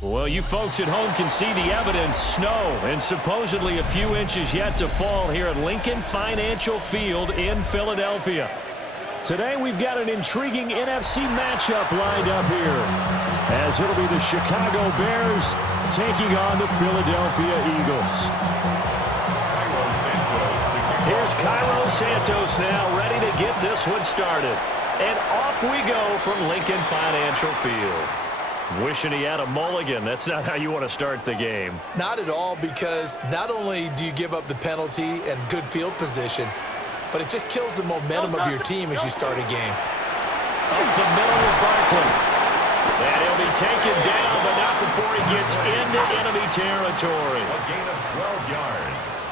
Well, you folks at home can see the evidence. Snow and supposedly a few inches yet to fall here at Lincoln Financial Field in Philadelphia. Today we've got an intriguing NFC matchup lined up here, as it'll be the Chicago Bears taking on the Philadelphia Eagles. Here's Cairo Santos now ready to get this one started. And off we go from Lincoln Financial Field. Wishing he had a mulligan. That's not how you want to start the game. Not at all, because not only do you give up the penalty and good field position, but it just kills the momentum of your team as you start a game. Up the middle with Barkley. And he'll be taken down, but not before he gets into enemy territory. A gain of 12 yards.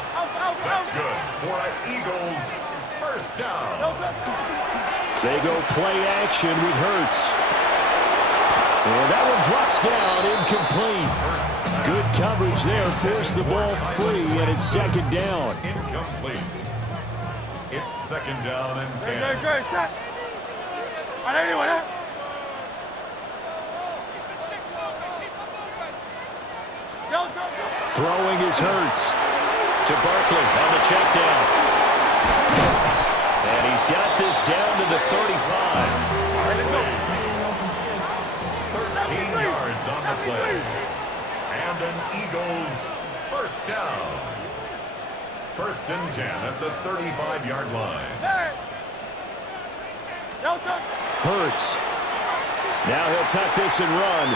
That's good for an Eagles first down. They go play action with Hurts. And that one drops down, incomplete. Good coverage there, forced the ball free, and it's second down. Incomplete. It's second down and 10. Throwing is Hurts to Barkley on the check down. And he's got this down to the 35. 13 yards on the play. And an Eagles first down. First and 10 at the 35-yard line. Hurts. Now he'll tuck this and run.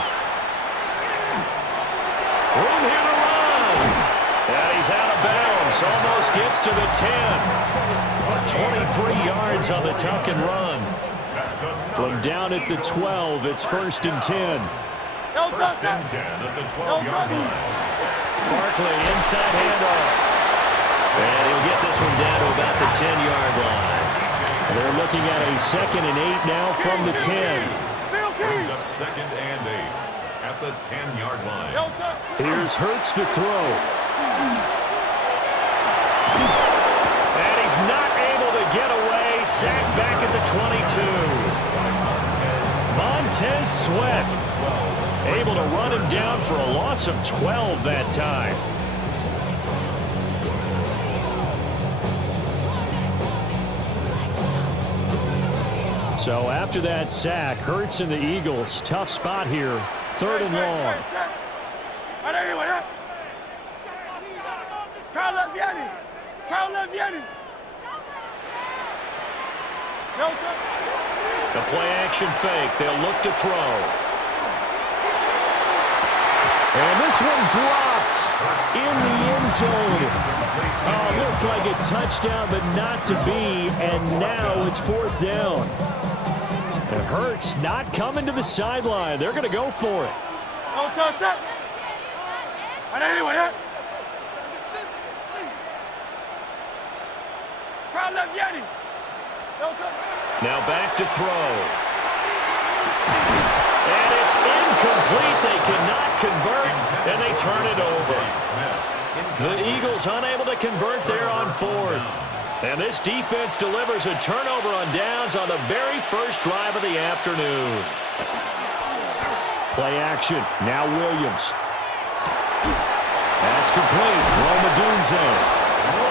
Room here to run. And he's out of bounds. Almost gets to the 10. 23 yards on the tuck and run. From down at the 12, it's first and 10. First and 10 at the 12-yard line. Barkley inside handoff. And he'll get this one down to about the 10-yard line. They're looking at a second and 8 now from the 10. Brings up second and 8 at the 10-yard line. Here's Hurts to throw. And he's not able to get away. Sacked back at the 22. Montez Sweat able to run him down for a loss of 12 that time. So after that sack, Hurts and the Eagles, tough spot here, third and long. The play action fake, they'll look to throw. And this one dropped in the end zone. Oh, looked like a touchdown, but not to be, and now it's fourth down. And Hurts not coming to the sideline. They're going to go for it. Now back to throw. And it's incomplete. They cannot convert, and they turn it over. The Eagles unable to convert there on fourth. And this defense delivers a turnover on downs on the very first drive of the afternoon. Play action. Now Williams. That's complete. Roma Dunze.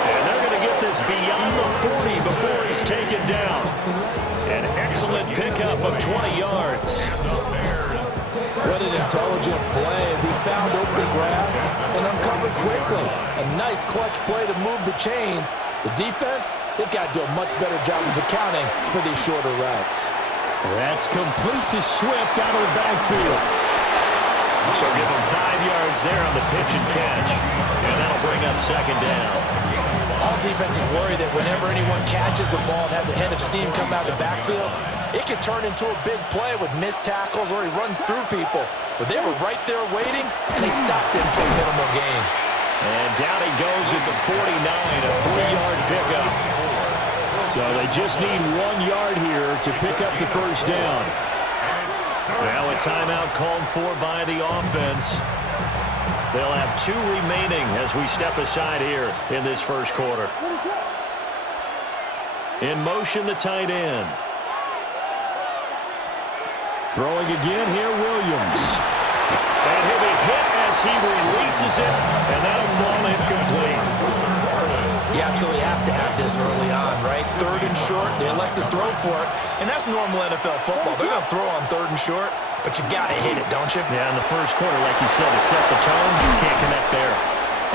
And they're going to get this beyond the 40 before he's taken down. An excellent pickup of 20 yards. What an intelligent play as he found open grass and uncovered quickly. A nice clutch play to move the chains. The defense, they've got to do a much better job of accounting for these shorter routes. That's complete to Swift out of the backfield. So give him 5 yards there on the pitch and catch. And that'll bring up second down. All defenses worry that whenever anyone catches the ball and has a head of steam come out of the backfield, it can turn into a big play with missed tackles or he runs through people. But they were right there waiting, and they stopped him for a minimal gain. And down he goes at the 49, a 3-yard pickup. So they just need 1 yard here to pick up the first down. Now a timeout called for by the offense. They'll have 2 remaining as we step aside here in this first quarter. In motion, the tight end. Throwing again here, Williams. And he'll be hit as he releases it, and that'll fall incomplete. You absolutely have to have this early on, right? 3rd and short, they elect to throw for it, and that's normal NFL football. They're going to throw on 3rd and short, but you've got to hit it, don't you? Yeah, in the first quarter, like you said, to set the tone, you can't connect there.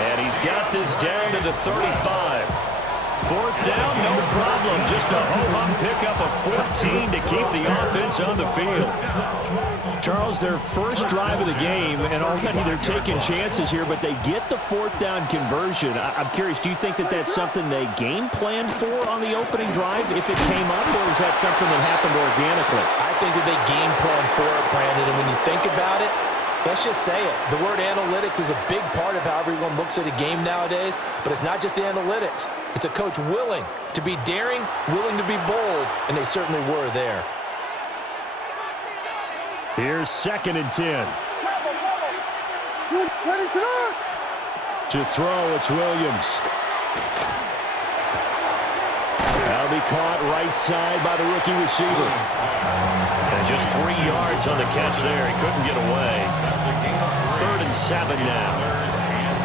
And he's got this down to the 35. 4th down, no problem. Just a ho-hum pickup of 14 to keep the offense on the field. Charles, their first drive of the game, and already they're taking chances here, but they get the 4th down conversion. I'm curious, do you think that that's something they game planned for on the opening drive if it came up, or is that something that happened organically? I think that they game planned for it, Brandon, and when you think about it, let's just say it. The word analytics is a big part of how everyone looks at a game nowadays, but it's not just the analytics. It's a coach willing to be daring, willing to be bold, and they certainly were there. Here's 2nd and 10. To throw, it's Williams. That'll be caught right side by the rookie receiver. And just 3 yards on the catch there. He couldn't get away. 3rd and 7 now.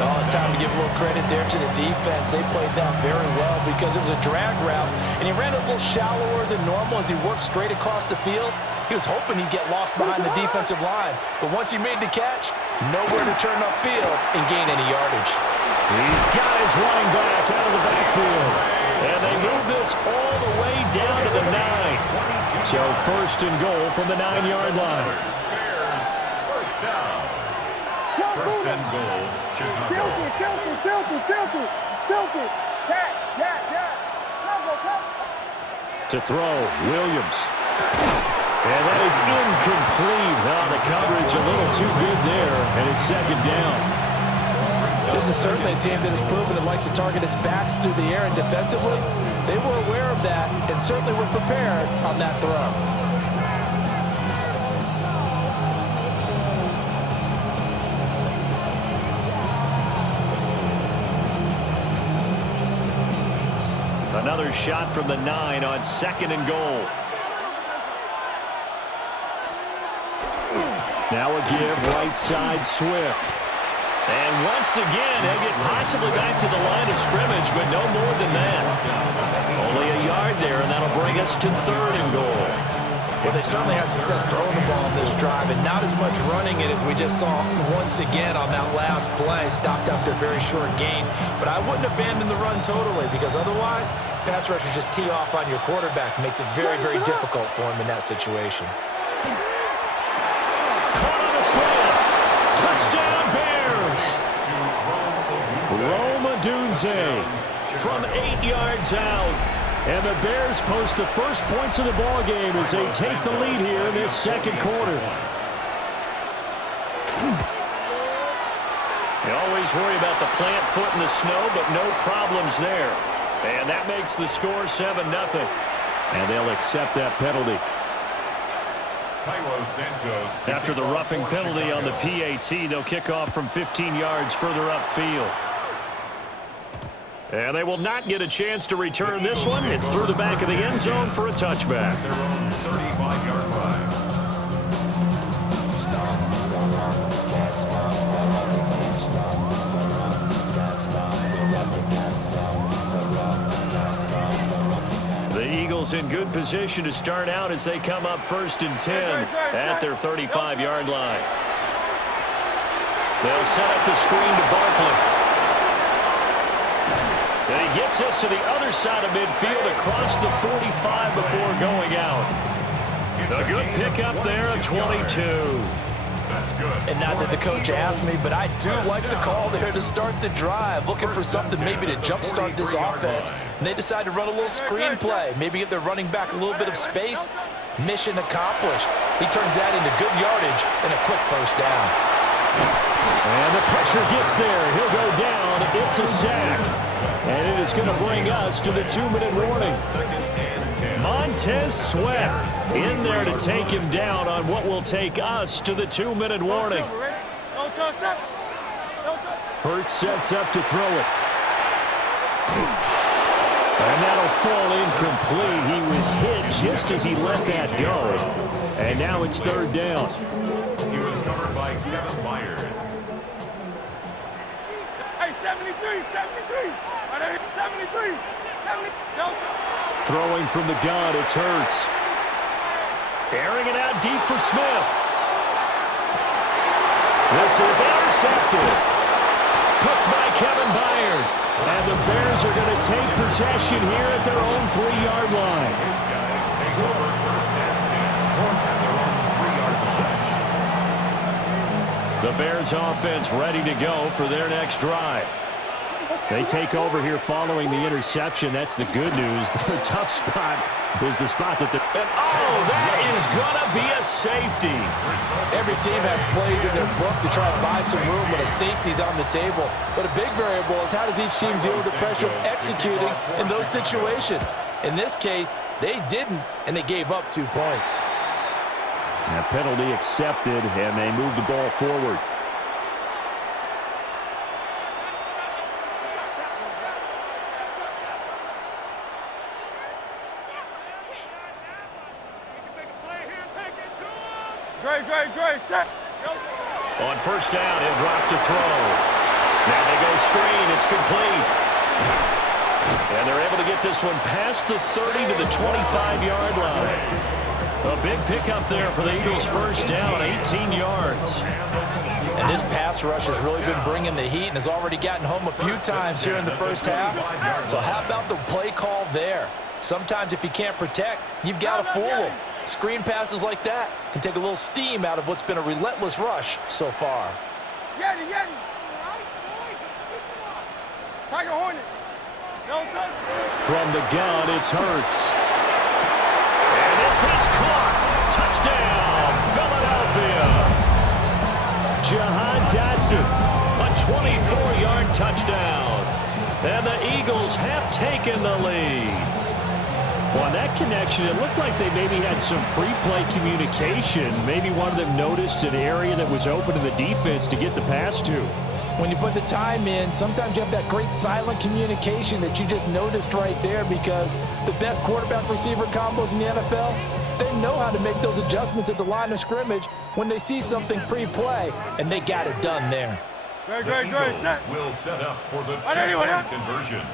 Oh, it's time to give a little credit there to the defense. They played that very well because it was a drag route, and he ran a little shallower than normal as he worked straight across the field. He was hoping he'd get lost behind the defensive line, but once he made the catch, nowhere to turn upfield and gain any yardage. He's got his running back out of the backfield, and they move this all the way down to the 9. So 1st and goal from the 9-yard line. Bears, 1st down. 1st and goal, Chicago. To throw, Williams. And that is incomplete. The coverage a little too good there, and it's 2nd down. This is certainly a team that has proven it likes to target its backs through the air and defensively. They were aware of that and certainly were prepared on that throw. Another shot from the 9 on 2nd and goal. Now a give right side Swift. And once again, he'll get possibly back to the line of scrimmage, but no more than that. Only a yard there, and that'll bring us to 3rd and goal. Well, they certainly had success throwing the ball in this drive, and not as much running it as we just saw once again on that last play. Stopped after a very short gain, but I wouldn't abandon the run totally because otherwise, pass rushers just tee off on your quarterback. Makes it very, very difficult for him in that situation. Caught on a slant. Touchdown, Bears. Rome Odunze from 8 yards out. And the Bears post the first points of the ball game as they take the lead here in this 2nd quarter. You always worry about the plant foot in the snow, but no problems there. And that makes the score 7-0. And they'll accept that penalty. After the roughing penalty on the PAT, they'll kick off from 15 yards further upfield. And they will not get a chance to return this one. It's through the back of the end zone for a touchback. Their own 35-yard line. The Eagles in good position to start out as they come up 1st and 10 at their 35-yard line. They'll set up the screen to Barkley. And he gets us to the other side of midfield across the 45 before going out. A good pickup there at 22. That's good. And not that the coach asked me, but I do like the call there to start the drive. Looking for something maybe to jumpstart this offense. And they decide to run a little screen play. Maybe get their running back a little bit of space. Mission accomplished. He turns that into good yardage and a quick 1st down. And the pressure gets there. He'll go down. It's a sack. And it is going to bring us to the 2-minute warning. Montez Sweat in there to take him down on what will take us to the 2-minute warning. Hurts sets up to throw it. And that'll fall incomplete. He was hit just as he let that go. And now it's third down. He was covered by Kevin Byard. Hey, 73, 73. 73, 70. Throwing from the gun, it's Hurts. Airing it out deep for Smith. This is intercepted. Picked by Kevin Byard. And the Bears are going to take possession here at their own 3-yard line. His guys take over first and 10 at their own 3-yard line. The Bears offense ready to go for their next drive. They take over here following the interception. That's the good news. Their tough spot is the spot that they're... And that is going to be a safety. Every team has plays in their book to try to buy some room when a safety's on the table. But a big variable is how does each team deal with the pressure of executing in those situations. In this case, they didn't, and they gave up 2 points. A penalty accepted, and they move the ball forward. Great, set. On first down, he'll drop to throw. Now they go screen. It's complete. And they're able to get this one past the 30 to the 25-yard line. A big pickup there for the Eagles' first down, 18 yards. And this pass rush has really been bringing the heat and has already gotten home a few times here in the first half. So how about the play call there? Sometimes if you can't protect, you've got to fool them. Screen passes like that can take a little steam out of what's been a relentless rush so far. Yeti. Tiger Hornet. From the gun, it's Hurts. And this is caught. Touchdown, Philadelphia. Jahan Dotson, a 24-yard touchdown. And the Eagles have taken the lead. Well, on that connection, it looked like they maybe had some pre-play communication. Maybe one of them noticed an area that was open to the defense to get the pass to. When you put the time in, sometimes you have that great silent communication that you just noticed right there, because the best quarterback-receiver combos in the NFL, they know how to make those adjustments at the line of scrimmage when they see something pre-play, and they got it done there. The Eagles will set up for the two-point conversion.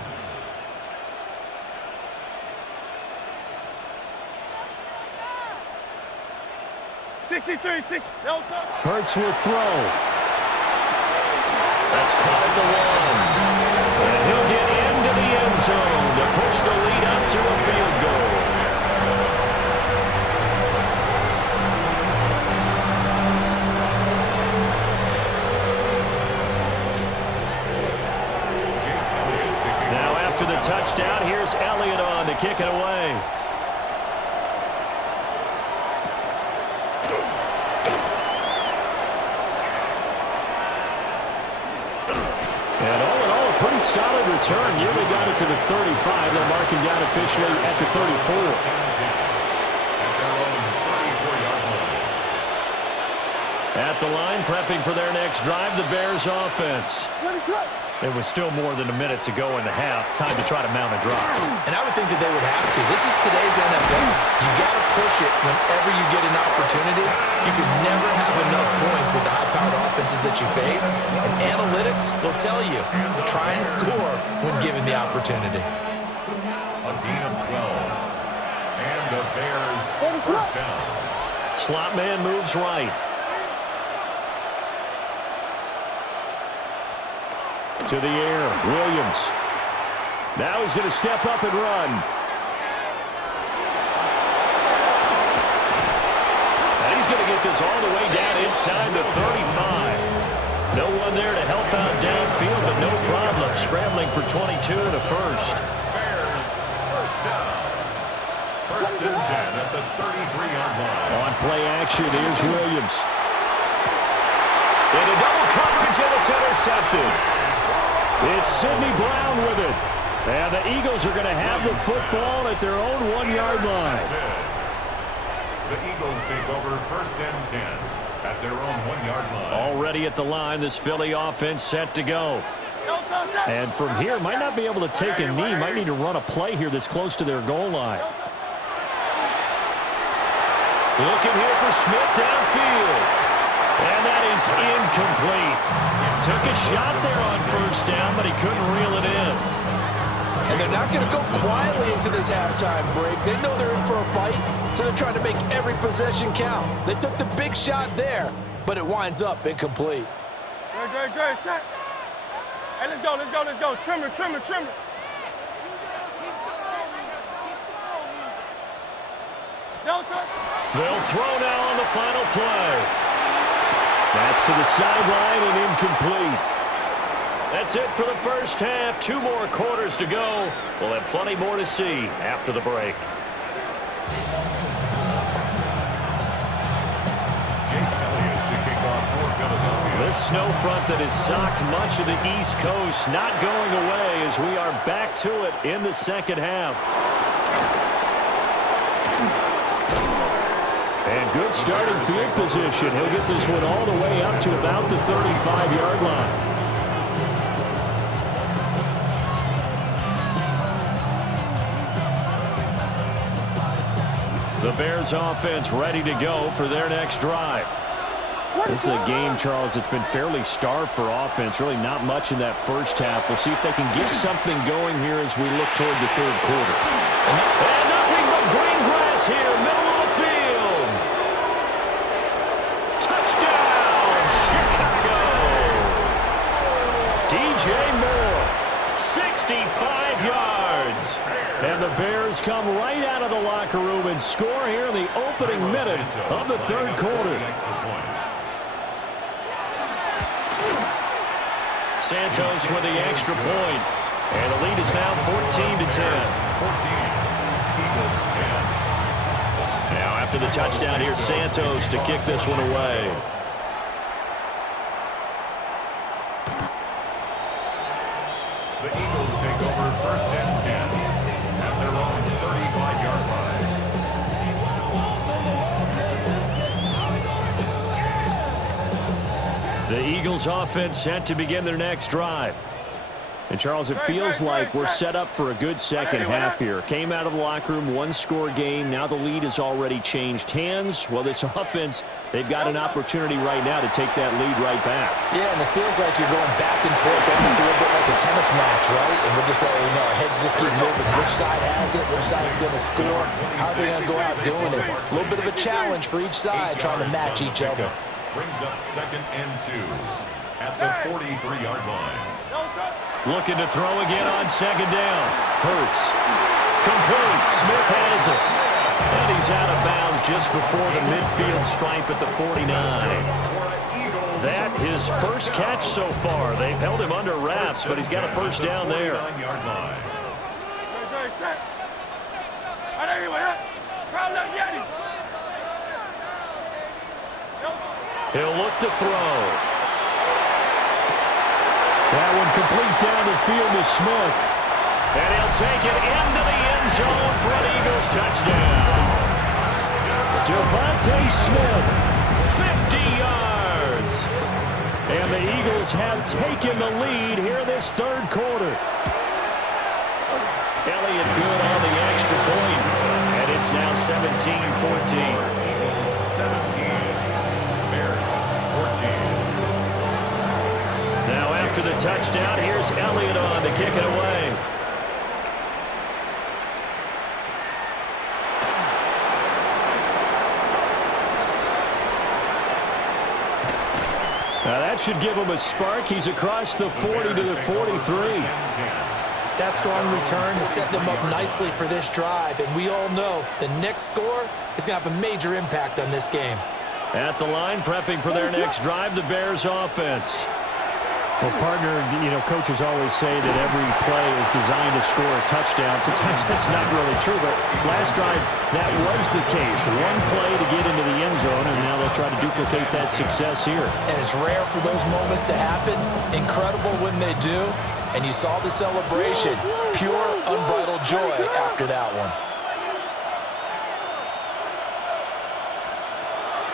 Hurts will throw. That's caught at the 1. And he'll get into the end zone to push the lead up to a field goal. Now after the touchdown, here's Elliott on to kick it away. Pretty solid return. Nearly got it to the 35. They'll mark him down officially at the 34. At the line, prepping for their next drive, the Bears offense. There was still more than a minute to go in the half. Time to try to mount a drive. And I would think that they would have to. This is today's NFL. You got to push it whenever you get an opportunity. You can never have enough points with the high-powered offenses that you face. And analytics will tell you, try and score when given the opportunity. A gain of 12. And the Bears first down. Slot man moves right. To the air, Williams. Now he's going to step up and run. And he's going to get this all the way down inside the 35. No one there to help out downfield, but no problem. Scrambling for 22 and a first. Bears first down. First and 10 at the 33-yard line. On play action, here's Williams. Into double coverage, and it's intercepted. It's Sidney Brown with it. And the Eagles are going to have the football at their own 1-yard line. The Eagles take over first and 10 at their own 1-yard line. Already at the line, this Philly offense set to go. And from here, might not be able to take a knee. Might need to run a play here that's close to their goal line. Looking here for Smith downfield. And that is incomplete. Took a shot there on first down, but he couldn't reel it in. And they're not going to go quietly into this halftime break. They know they're in for a fight, so they're trying to make every possession count. They took the big shot there, but it winds up incomplete. Great, set. Hey, let's go. Trimmer. They'll throw now on the final play. That's to the sideline and incomplete. That's it for the first half. 2 more quarters to go. We'll have plenty more to see after the break. This snow front that has socked much of the East Coast not going away as we are back to it in the second half. And good starting field position. He'll get this one all the way up to about the 35-yard line. The Bears offense ready to go for their next drive. This is a game, Charles, that's been fairly starved for offense. Really not much in that first half. We'll see if they can get something going here as we look toward the third quarter. And nothing but green grass here, middle of the field. Touchdown, Chicago. DJ Moore, 65 yards. And the Bears come right out of the locker room and score here in the opening minute of the third quarter. Santos with the extra point. And the lead is now 14-10. Now after the touchdown, here's Santos to kick this one away. The Eagles take over first and 10 at their own 35-yard line. The Eagles offense set to begin their next drive. And Charles, it feels like we're set up for a good second half here. Came out of the locker room, 1-score game. Now the lead has already changed hands. Well, this offense, they've got an opportunity right now to take that lead right back. Yeah, and it feels like you're going back and forth, almost a little bit like a tennis match, right? And we're just letting you know, our heads just keep moving. Which side has it? Which side's going to score? How are they going to go out doing it? A little bit of a challenge for each side, trying to match each other. Brings up second and 2 at the 43-yard line. Looking to throw again on second down. Hurts. Complete. Smith has it. And he's out of bounds just before the midfield stripe at the 49. That his first catch so far. They've held him under wraps, but he's got a first down there. He'll look to throw. That one complete down the field to Smith. And he'll take it into the end zone for an Eagles touchdown. Devontae Smith, 50 yards. And the Eagles have taken the lead here this third quarter. Elliott good on the extra point. And it's now 17-14. 17. Bears 14. Now after the touchdown, here's Elliott on to kick it away. Now that should give him a spark. He's across the 40 to the 43. That strong return has set them up nicely for this drive, and we all know the next score is going to have a major impact on this game. At the line, prepping for their next drive, the Bears offense. Well, partner, you know, coaches always say that every play is designed to score a touchdown. Sometimes that's not really true, but last drive, that was the case. One play to get into the end zone, and now they'll try to duplicate that success here. And it's rare for those moments to happen. Incredible when they do. And you saw the celebration. Pure, unbridled joy after that one.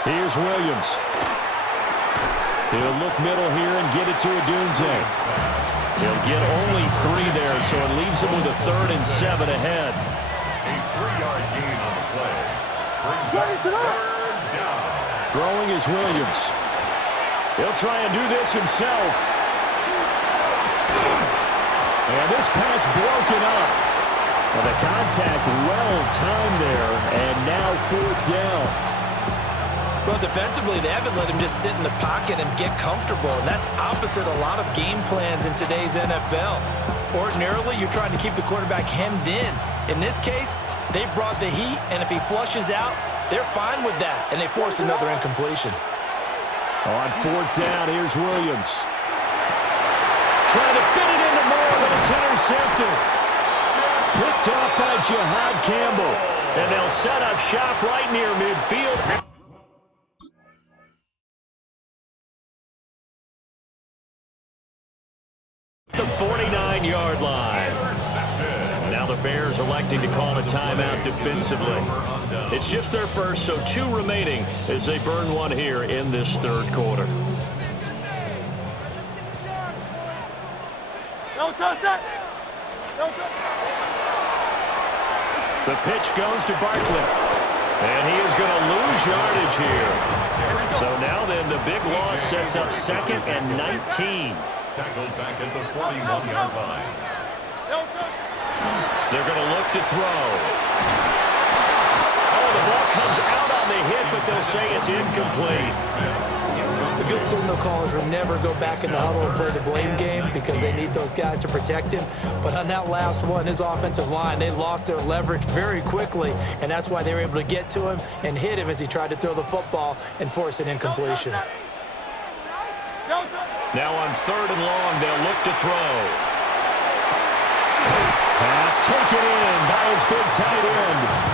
Here's Williams. He'll look middle here and get it to Odunze. He'll get only 3 there, so it leaves him with a 3rd and 7 ahead. A 3-yard gain on the play. Brings up 3rd down. Throwing is Williams. He'll try and do this himself. And this pass broken up. Well, the contact well-timed there, and now 4th down. Well, defensively, they haven't let him just sit in the pocket and get comfortable, and that's opposite a lot of game plans in today's NFL. Ordinarily, you're trying to keep the quarterback hemmed in. In this case, they brought the heat, and if he flushes out, they're fine with that, and they force another incompletion. On 4th down, here's Williams. Trying to fit it into Moore, but it's intercepted. Picked off by Jihad Campbell, and they'll set up shop right near midfield. The 49-yard line. Now the Bears electing to call a timeout defensively. It's just their first, so 2 remaining as they burn 1 here in this 3rd quarter. Don't touch that. Don't touch. The pitch goes to Barkley. And he is going to lose yardage here. So now then the big loss sets up 2nd and 19. Tackled back at the 41-yard line. They're going to look to throw. Oh, the ball comes out on the hit, but they'll say it's incomplete. The good signal callers will never go back in the huddle and play the blame game because they need those guys to protect him. But on that last one, his offensive line, they lost their leverage very quickly, and that's why they were able to get to him and hit him as he tried to throw the football and force an incompletion. Now on 3rd and long, they'll look to throw. Pass taken in by his big tight end.